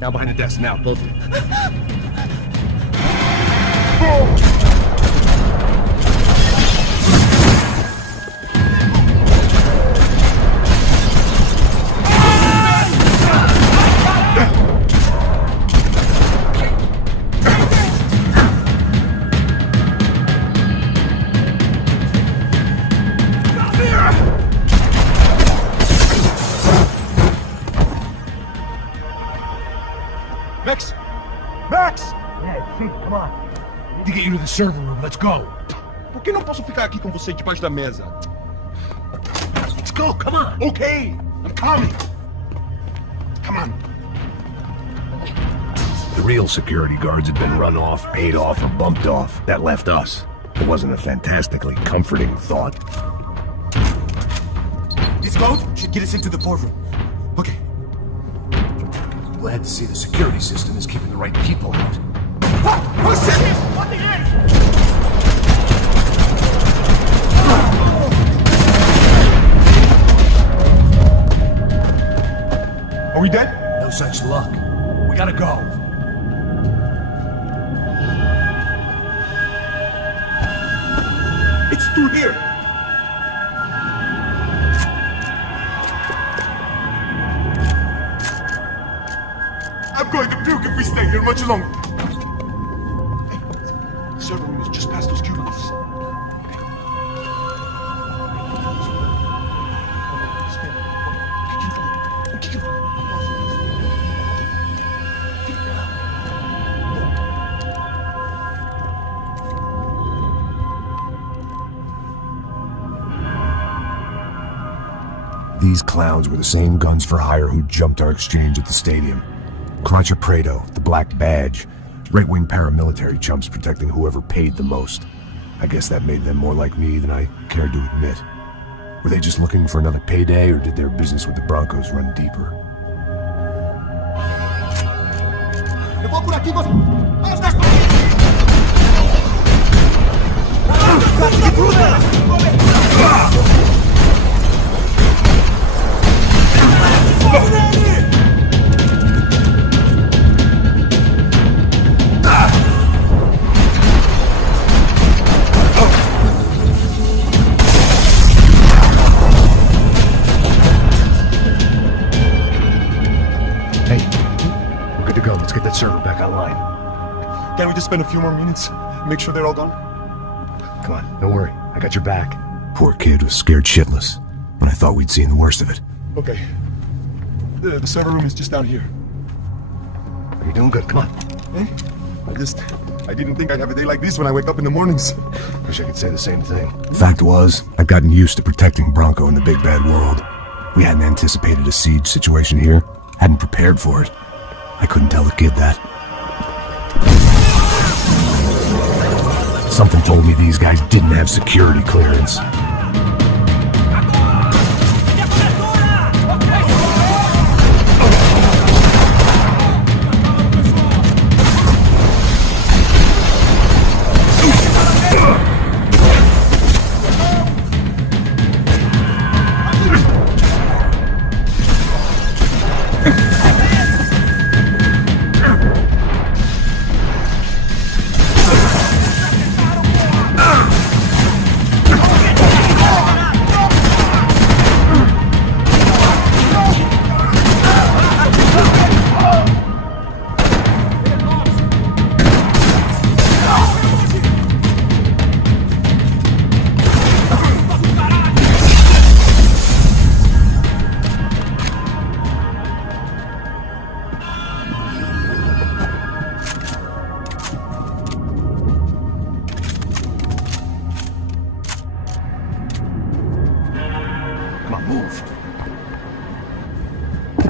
Now behind the desk, now, both of you. Get you to the server room. Let's go. Por que não posso ficar aqui com você debaixo da mesa? Let's go. Come on. Okay, I'm coming. Come on. The real security guards had been run off, paid off, or bumped off. That left us. It wasn't a fantastically comforting thought. This code should get us into the boardroom. Okay. Glad to see the security system is keeping the right people out. Who's serious? What the heck? Are we dead? No such luck. We gotta go. It's through here. I'm going to puke if we stay here much longer. Server room is just past those cubicles. These clowns were the same guns for hire who jumped our exchange at the stadium. Concha Prado, the Black Badge. Right-wing paramilitary chumps protecting whoever paid the most. I guess that made them more like me than I cared to admit. Were they just looking for another payday, or did their business with the Broncos run deeper? Let's get that server back online. Can't we just spend a few more minutes? Make sure they're all gone? Come on, don't worry. I got your back. Poor kid was scared shitless, but I thought we'd seen the worst of it. Okay. The server room is just down here. You're doing good. Come on. Eh? I didn't think I'd have a day like this when I wake up in the mornings. Wish I could say the same thing. Fact was, I'd gotten used to protecting Bronco in the big bad world. We hadn't anticipated a siege situation here. Hadn't prepared for it. I couldn't tell the kid that. Something told me these guys didn't have security clearance.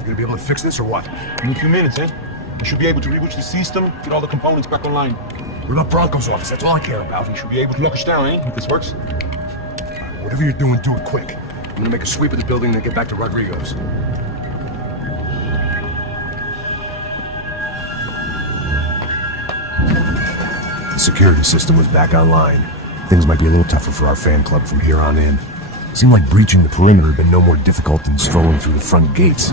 Gonna be able to fix this or what? In a few minutes, eh? We should be able to reboot the system, get all the components back online. What about Bronco's office? That's all I care about. We should be able to lock us down, eh? If this works. Whatever you're doing, do it quick. I'm gonna make a sweep of the building and then get back to Rodrigo's. The security system was back online. Things might be a little tougher for our fan club from here on in. Seemed like breaching the perimeter had been no more difficult than strolling through the front gates.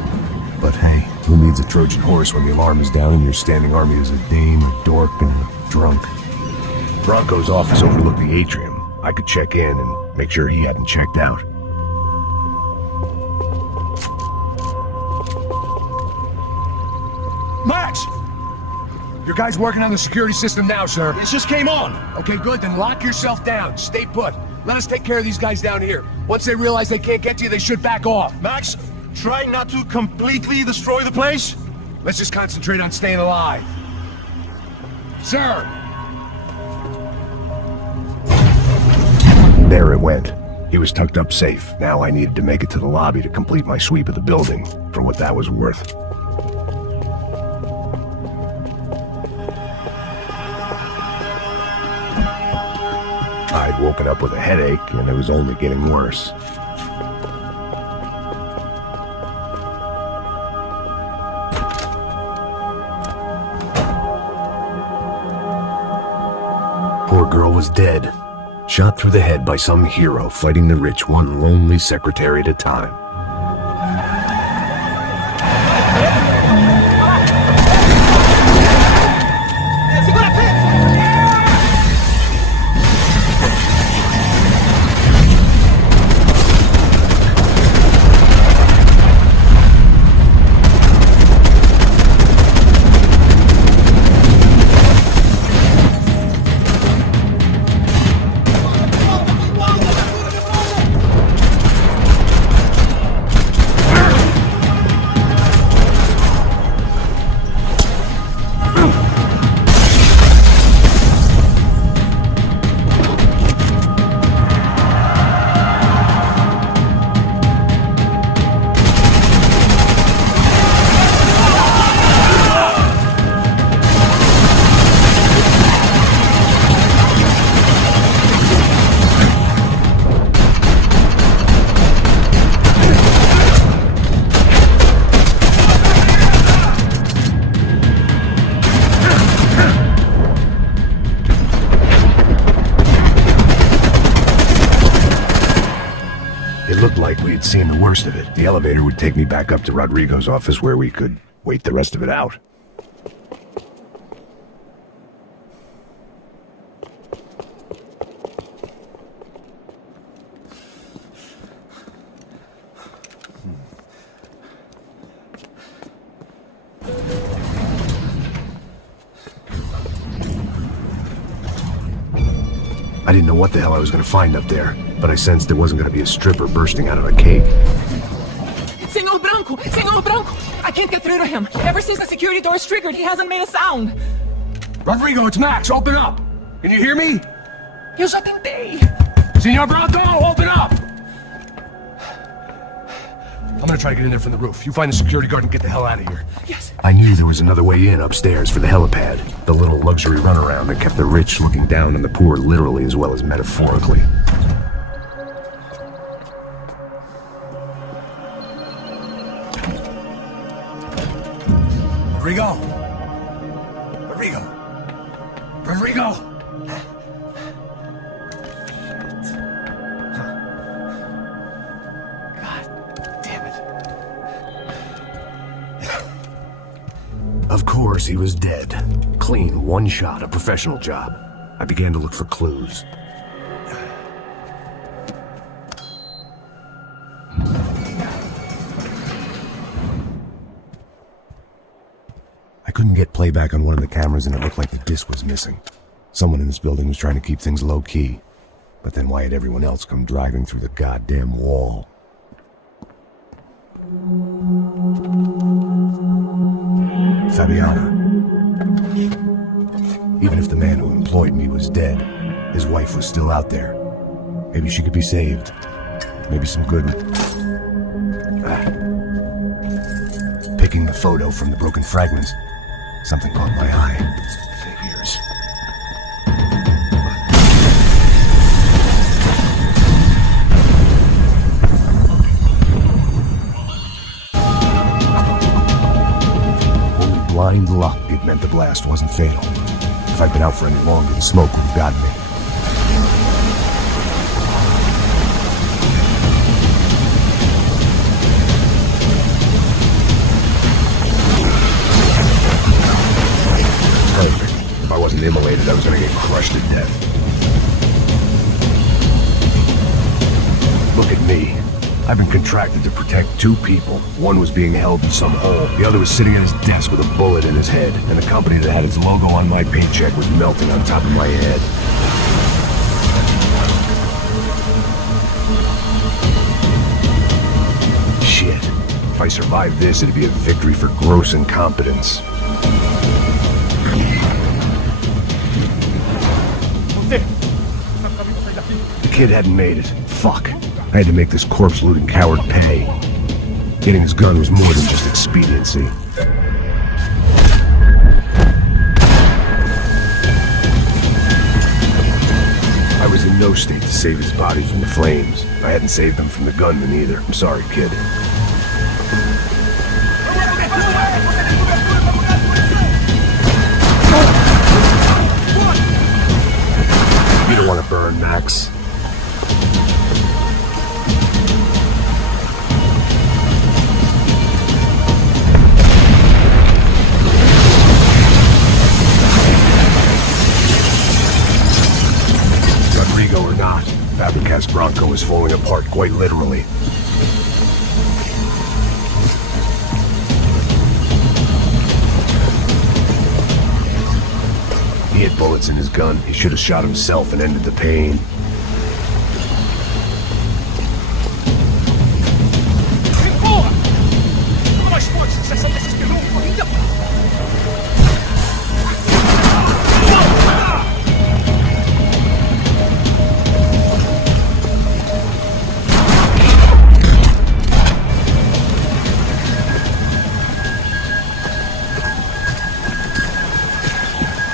But hey, who needs a Trojan horse when the alarm is down and your standing army is a dame, a dork, and a drunk? Bronco's office overlooked the atrium. I could check in and make sure he hadn't checked out. Max! Your guy's working on the security system now, sir. It just came on. Okay, good, then lock yourself down. Stay put. Let us take care of these guys down here. Once they realize they can't get to you, they should back off. Max, try not to completely destroy the place. Let's just concentrate on staying alive. Sir! There it went. He was tucked up safe. Now I needed to make it to the lobby to complete my sweep of the building, for what that was worth. I'd woken up with a headache, and it was only getting worse. Poor girl was dead. Shot through the head by some hero fighting the rich one lonely secretary at a time. Seen the worst of it. The elevator would take me back up to Rodrigo's office where we could wait the rest of it out. I didn't know what the hell I was going to find up there, but I sensed there wasn't going to be a stripper bursting out of a cake. Senor Branco! Senor Branco! I can't get through to him. Ever since the security door is triggered, he hasn't made a sound. Rodrigo, it's Max. Open up. Can you hear me? Eu já tentei. Senor Branco, open up! I'm gonna try to get in there from the roof. You find the security guard and get the hell out of here. Yes. I knew there was another way in upstairs for the helipad, the little luxury runaround that kept the rich looking down on the poor literally as well as metaphorically. Rodrigo! Rodrigo! Rodrigo! Of course, he was dead. Clean, one shot, a professional job. I began to look for clues. I couldn't get playback on one of the cameras and it looked like the disc was missing. Someone in this building was trying to keep things low-key. But then why had everyone else come driving through the goddamn wall? Fabiana. Even if the man who employed me was dead, his wife was still out there. Maybe she could be saved. Maybe some good... Picking the photo from the broken fragments, something caught my eye. Figures. Blind luck, it meant the blast wasn't fatal. If I'd been out for any longer, the smoke would have gotten me. wasn't immolated, I was gonna get crushed to death. Look at me. I've been contracted to protect two people. One was being held in some hole. The other was sitting at his desk with a bullet in his head. And the company that had its logo on my paycheck was melting on top of my head. Shit. If I survived this, it'd be a victory for gross incompetence. The kid hadn't made it. Fuck. I had to make this corpse-looting coward pay. Getting his gun was more than just expediency. I was in no state to save his body from the flames. I hadn't saved him from the gunman either. I'm sorry, kid. You don't want to burn, Max. Or not, Fabricast Bronco is falling apart quite literally. He had bullets in his gun. He should have shot himself and ended the pain.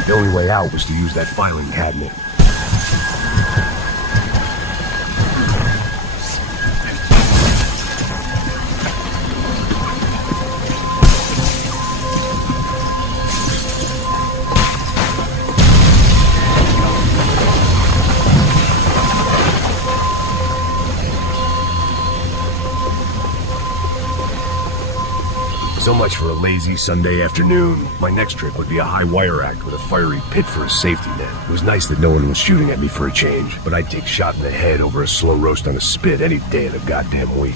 The only way out was to use that filing cabinet. So much for a lazy Sunday afternoon. My next trip would be a high wire act with a fiery pit for a safety net. It was nice that no one was shooting at me for a change, but I'd take shot in the head over a slow roast on a spit any day of the goddamn week.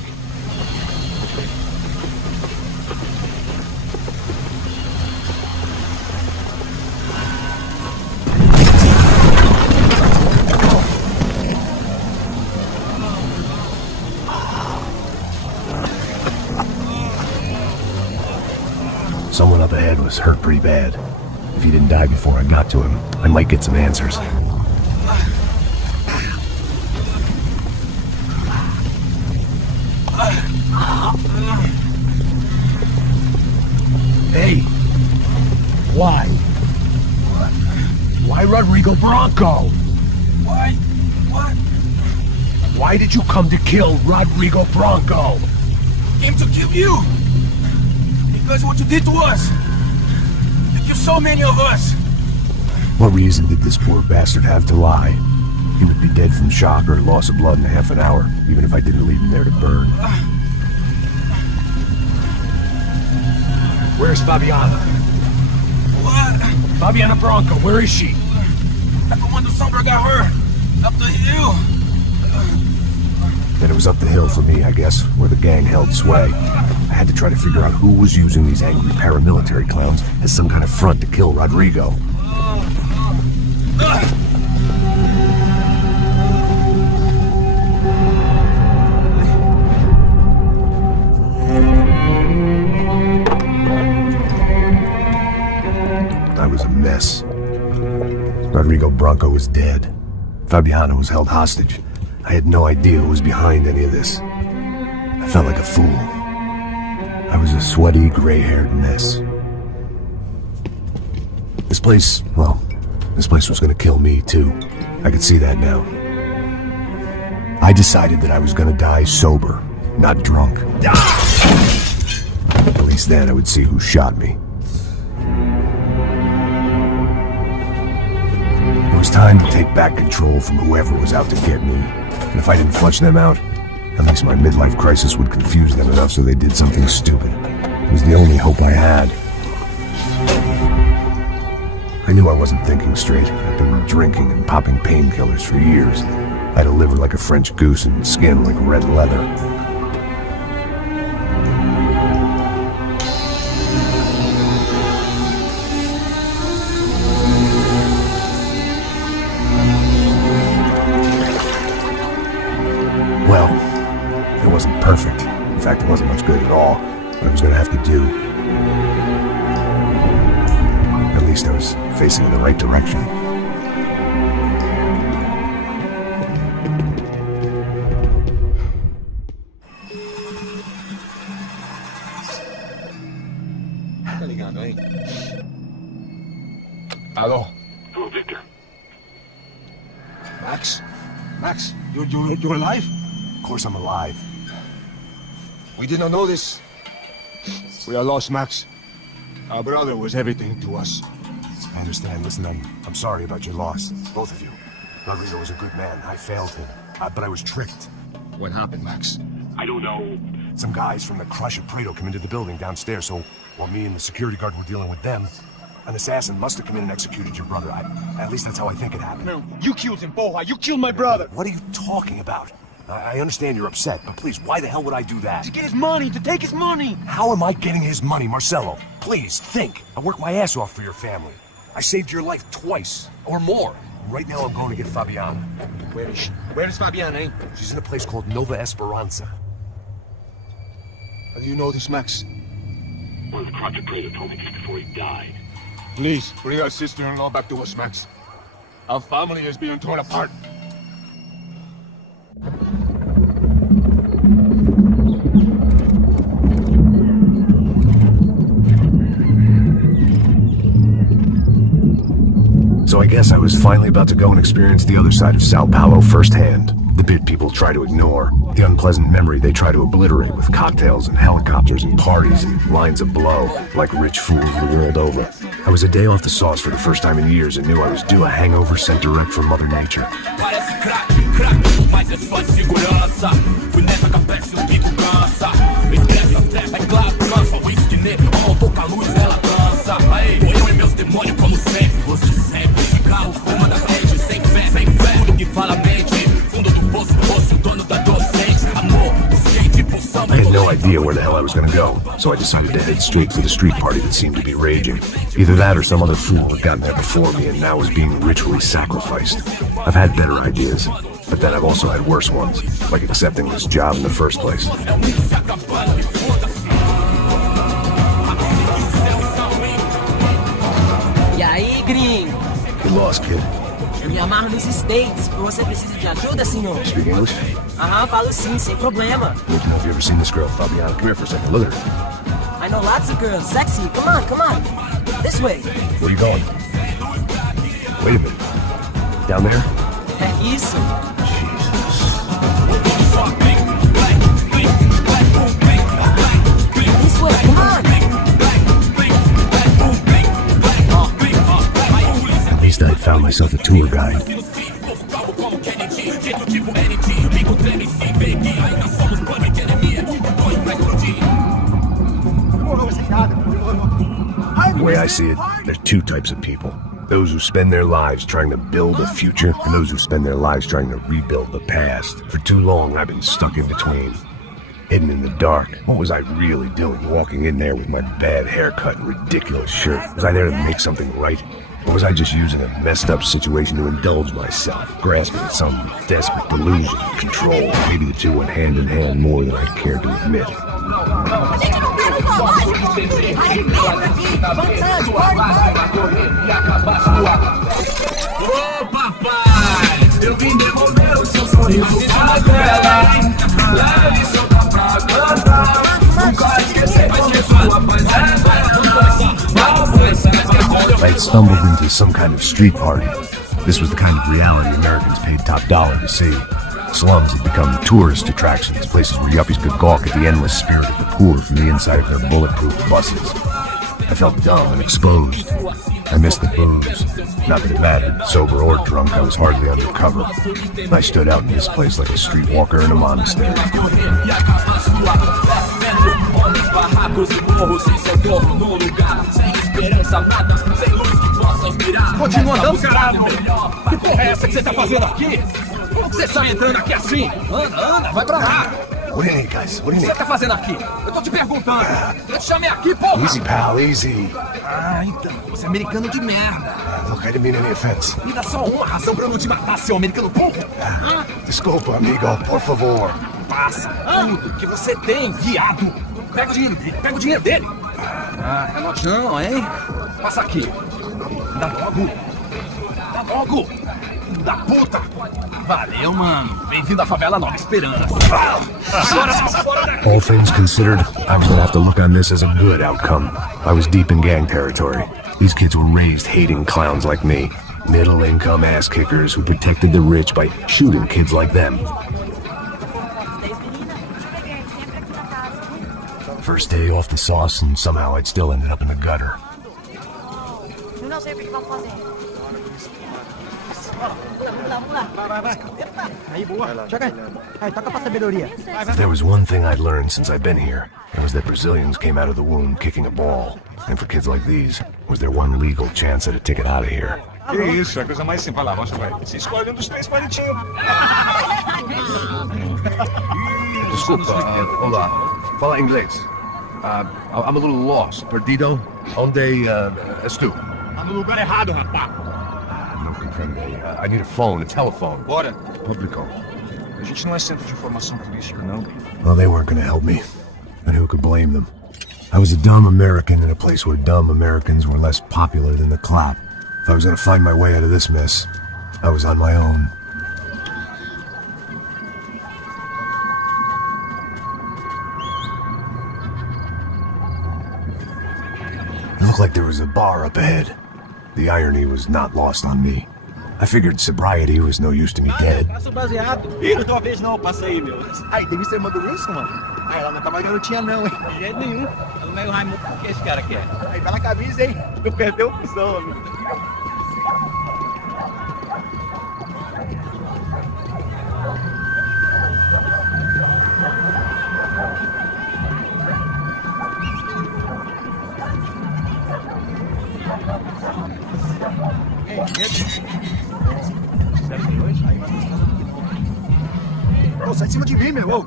Someone up ahead was hurt pretty bad. If he didn't die before I got to him, I might get some answers. Hey! Why? Why Rodrigo Bronco? Why? What? Why did you come to kill Rodrigo Bronco? Came to kill you! Because what you did to us! You killed so many of us! What reason did this poor bastard have to lie? He would be dead from shock or loss of blood in half an hour, even if I didn't leave him there to burn. Where's Fabiana? What? Fabiana Bronco, where is she? At the one the Sombra got hurt! Up the hill! Then it was up the hill for me, I guess, where the gang held sway. I had to try to figure out who was using these angry paramilitary clowns as some kind of front to kill Rodrigo. I was a mess. Rodrigo Bronco was dead. Fabiana was held hostage. I had no idea who was behind any of this. I felt like a fool. I was a sweaty, gray-haired mess. This place was gonna kill me, too. I could see that now. I decided that I was gonna die sober, not drunk. At least then I would see who shot me. It was time to take back control from whoever was out to get me. And if I didn't flush them out, at least my midlife crisis would confuse them enough so they did something stupid. It was the only hope I had. I I knew I wasn't thinking straight. I'd been drinking and popping painkillers for years. I had a liver like a French goose and skin like red leather. Well, it wasn't perfect. In fact, it wasn't much good at all. But I was going to have to do. At least I was facing in the right direction. Hello. Oh, Victor. Max? Max, you're alive? Of course I'm alive. We did not know this. We are lost, Max. Our brother was everything to us. I understand. Listen, I'm sorry about your loss. Both of you. Rodrigo was a good man. I failed him. But I was tricked. What happened, Max? I don't know. Some guys from the Crush of Prado came into the building downstairs, so while me and the security guard were dealing with them, an assassin must have come in and executed your brother. At least that's how I think it happened. No, you killed him, Boha. You killed my brother. What are you talking about? I understand you're upset, but please, why the hell would I do that? To get his money, to take his money. How am I getting his money, Marcelo? Please, think. I worked my ass off for your family. I saved your life twice, or more. Right now I'm going to get Fabiana. Where is she? Where is Fabiana, eh? She's in a place called Nova Esperanza. How do you know this, Max? One of the Project Prado told me just before he died. Please, bring our sister-in-law back to us, Max. Our family is being torn apart. So I guess I was finally about to go and experience the other side of Sao Paulo firsthand. The bit people try to ignore. The unpleasant memory they try to obliterate with cocktails and helicopters and parties and lines of blow, like rich fools the world over. I was a day off the sauce for the first time in years and knew I was due a hangover sent direct from Mother Nature. I had no idea where the hell I was gonna go, so I decided to head straight for the street party that seemed to be raging. Either that or some other fool had gotten there before me and now was being ritually sacrificed. I've had better ideas, but then I've also had worse ones, like accepting this job in the first place. E aí, gringo? Get lost, kid. Eu me amarro nos States. Você precisa de ajuda, senhor? Speak English? Aham, falo sim, sem problema. Need to know if you ever seen this girl, Fabiana. Come here for a second. Look at her. I know lots of girls. Sexy. Come on, come on. This way. Where are you going? Wait a minute. Down there? É isso. This way, come on. At least I'd found myself a tour guide. The way I see it, there's two types of people. Those who spend their lives trying to build a future, and those who spend their lives trying to rebuild the past. For too long, I've been stuck in between. Hidden in the dark. What was I really doing walking in there with my bad haircut and ridiculous shirt? Was I there to make something right? Or was I just using a messed up situation to indulge myself, grasping at some desperate delusion of control? Maybe the two went hand in hand more than I cared to admit. Ô papai, eu vim devolver o seu sorriso pra tela. Leve seu pra cantar. Nunca esquecer que sua paz I had stumbled into some kind of street party. This was the kind of reality Americans paid top dollar to see. Slums had become tourist attractions, places where yuppies could gawk at the endless spirit of the poor from the inside of their bulletproof buses. I felt dumb and exposed. I missed the booze. Not that it mattered. Sober or drunk, I was hardly undercover. I stood out in this place like a streetwalker in a monastery. Continua andando, caralho! Que porra é essa que você tá fazendo aqui? Como que você sai entrando aqui assim? Anda, vai pra lá! What do you need, guys? What do O you que você need? tá fazendo aqui? Eu tô te perguntando! Eu te chamei aqui, porra! Easy, pal, easy. Ah, então, você é americano de merda! Look, I didn't mean any offense. Me dá só uma razão pra eu não te matar, seu americano burro! Desculpa, amigo, por favor. Passa! Tudo que você tem, viado! Pega o dinheiro dele! Ah, é nojão, hein? Passa aqui! Dá logo! Da puta! Valeu, mano! Bem-vindo à favela Nova Esperança! All things considered, I was gonna have to look on this as a good outcome. I was deep in gang territory. These kids were raised hating clowns like me. Middle-income ass-kickers who protected the rich by shooting kids like them. First day off the sauce, and somehow I'd still ended up in the gutter. Não sei o que vamos fazer. Aí, boa. Chega aí. Aí, toca pra sabedoria. If there was one thing I'd learned since I've been here, it was that Brazilians came out of the womb kicking a ball. And for kids like these, was their one legal chance at a ticket out of here. Que isso, é a coisa mais simples. Vai lá, vai. Você escolhe um dos 3 palitinhos. Desculpa, olá. Fala inglês. I'm a little lost. Perdido? Onde estou? Tá no lugar errado, rapaz. Não compreendo. I need a phone, a telephone. Bora. Público. A gente não é centro de informação política, não. Well, they weren't gonna help me. And who could blame them? I was a dumb American in a place where dumb Americans were less popular than the clap. If I was gonna find my way out of this mess, I was on my own. It looked like there was a bar up ahead. The irony was not lost on me. I figured sobriety was no use to me dead. Passa baseado. Ih, talvez não, passa aí, meu. Aí, tem que ser madurista, mano. Aí, ela não tá mais garotinha, não, hein? De jeito nenhum. Ela meio Raimundo, o que esse cara quer? Aí, tá na camisa, hein? Não perdeu a opção, amigo. Ô, sai de cima de mim, meu. Ô.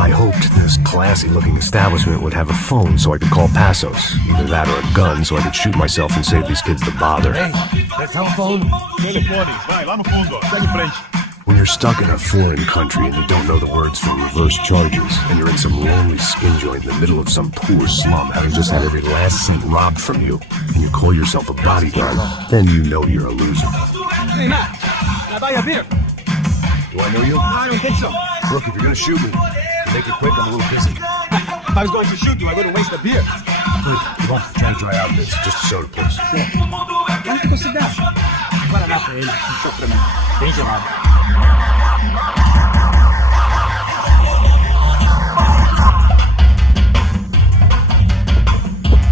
I hoped this classy-looking establishment would have a phone so I could call Passos. Either that or a gun so I could shoot myself and save these kids the bother. Telephone? Telefone. Vai, lá no fundo, ó. Segue em frente. When you're stuck in a foreign country and you don't know the words for reverse charges, and you're in some lonely skin joint in the middle of some poor slum having just had every last cent robbed from you, and you call yourself a bodyguard, then you know you're a loser. Hey, Matt. Now buy a beer. Do I know you? I don't think so. Look, if you're gonna shoot me, make it quick, I'm a little busy. If I was going to shoot you, I wouldn't waste a beer. Please, come on, try to dry out this. Just a soda, please. Onde que você dá? Guaraná pra ele. Show pra mim. Bem gelado.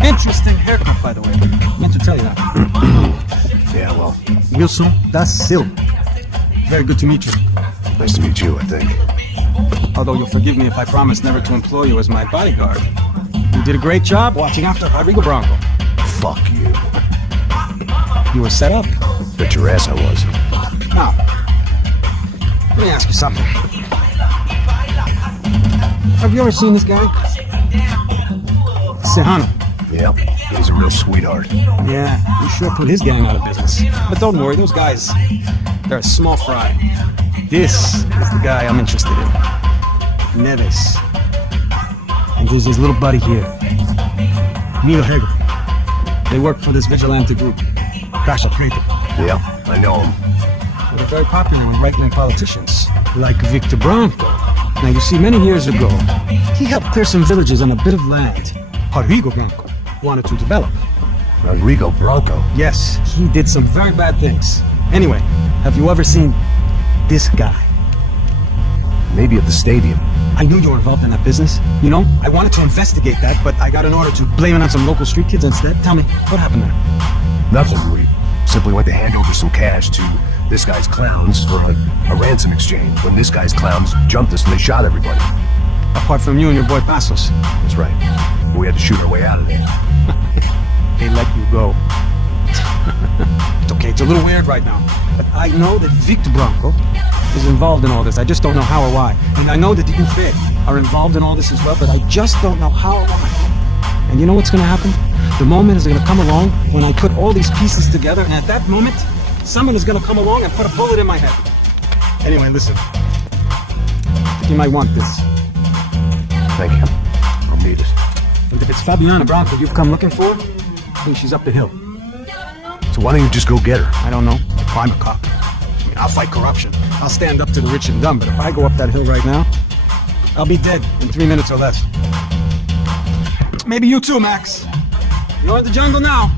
Interesting haircut, by the way. Meant to tell you that. Yeah, well, Wilson da Silva. Very good to meet you. nice to meet you, I think. Although you'll forgive me if I promise never to employ you as my bodyguard. You did a great job watching after Rodrigo Bronco. Fuck you. You were set up. Bet your ass I was. Now, let me ask you something. Have you ever seen this guy? Sehano. Yeah, he's a real sweetheart. Yeah, he sure put his gang out of business. But don't worry, those guys, they're a small fry. This is the guy I'm interested in. Neves. And there's his little buddy here. Neil Hegel. They work for this vigilante group. Caixa Preta. Yeah, I know him. They're very popular with right-wing politicians, like Victor Bronco. Now, you see, many years ago, he helped clear some villages on a bit of land Rodrigo Bronco wanted to develop. Rodrigo Bronco? Yes, he did some very bad things. Anyway, have you ever seen this guy? Maybe at the stadium. I knew you were involved in that business. You know, I wanted to investigate that, but I got an order to blame it on some local street kids instead. Tell me, what happened there? Nothing, we simply went to hand over some cash to this guy's clowns for a ransom exchange. When this guy's clowns jumped us and they shot everybody. Apart from you and your boy Passos. That's right. We had to shoot our way out of there. They let you go. It's okay, it's a little weird right now. But I know that Victor Branco is involved in all this. I just don't know how or why. And I know that the Ufe are involved in all this as well, but I just don't know how or why. And you know what's gonna happen? The moment is gonna come along when I put all these pieces together, and at that moment, someone is gonna come along and put a bullet in my head. Anyway, listen. I think you might want this. Thank you. I'll need it. And if it's Fabiana Branco you've come looking for, I think she's up the hill. So why don't you just go get her? I don't know. I'm a cop. I mean, I'll fight corruption. I'll stand up to the rich and dumb, but if I go up that hill right now, I'll be dead in 3 minutes or less. Maybe you too, Max. You're in the jungle now.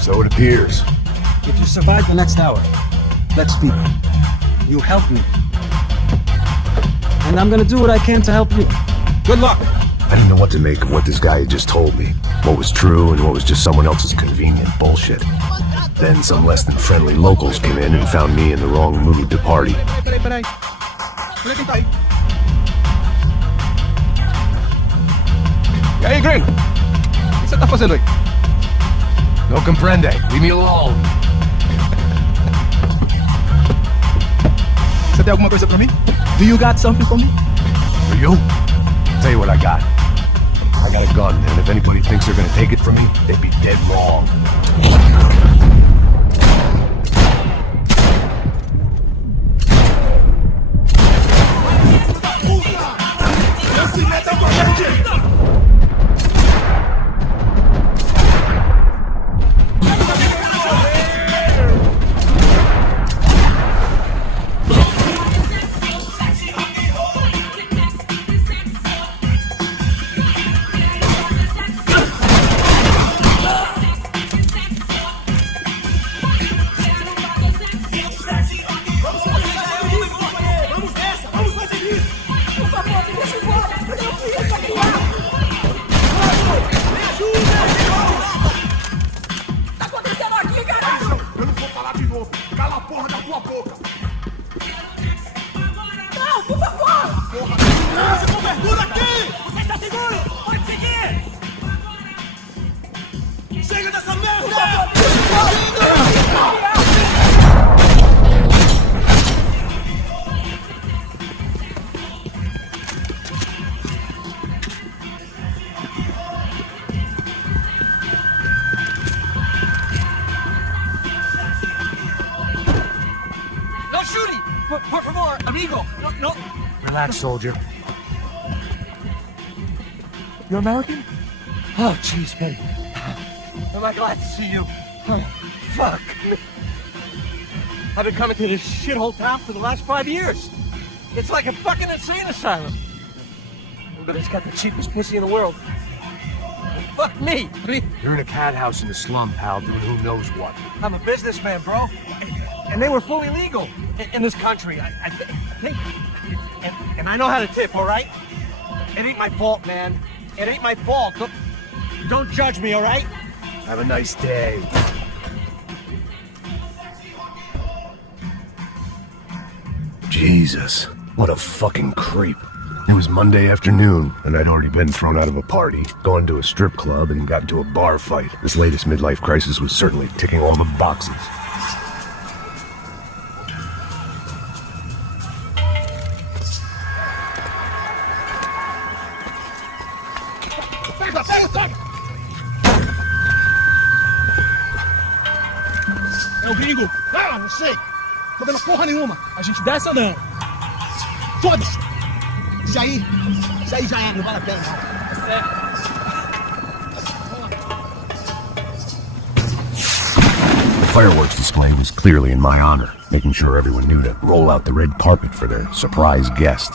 So it appears. If you survive the next hour, let's speak. You help me. And I'm gonna do what I can to help you. Good luck. I didn't know what to make of what this guy had just told me. What was true and what was just someone else's convenient bullshit. Then some less than friendly locals came in and found me in the wrong mood to party. Hey, Green! O que você tá fazendo aí? No comprende. Leave me alone. Você tem alguma coisa pra mim? Do you got something for me? For you? I'll tell you what I got. I got a gun, and if anybody thinks they're gonna take it from me, they'd be dead wrong. Por favor, amigo. No. Relax, soldier. You're American? Oh, jeez, Betty. Am I glad to see you? Oh, fuck. I've been coming to this shithole town for the last 5 years. It's like a fucking insane asylum. But it's got the cheapest pussy in the world. Fuck me. You're in a cat house in the slum, pal, doing who knows what. I'm a businessman, bro. And they were fully legal in this country. I think. And I know how to tip, all right? It ain't my fault, man. It ain't my fault. Don't judge me, all right? Have a nice day. Jesus, what a fucking creep. It was Monday afternoon, and I'd already been thrown out of a party, gone to a strip club, and got into a bar fight. This latest midlife crisis was certainly ticking all the boxes. É o gringo. Ah, não sei. Tô vendo porra nenhuma. A gente desce ou não? Foda-se. Isso aí já é, não vale a pena. É sério. The fireworks display was clearly in my honor, making sure everyone knew to roll out the red carpet for their surprise guest.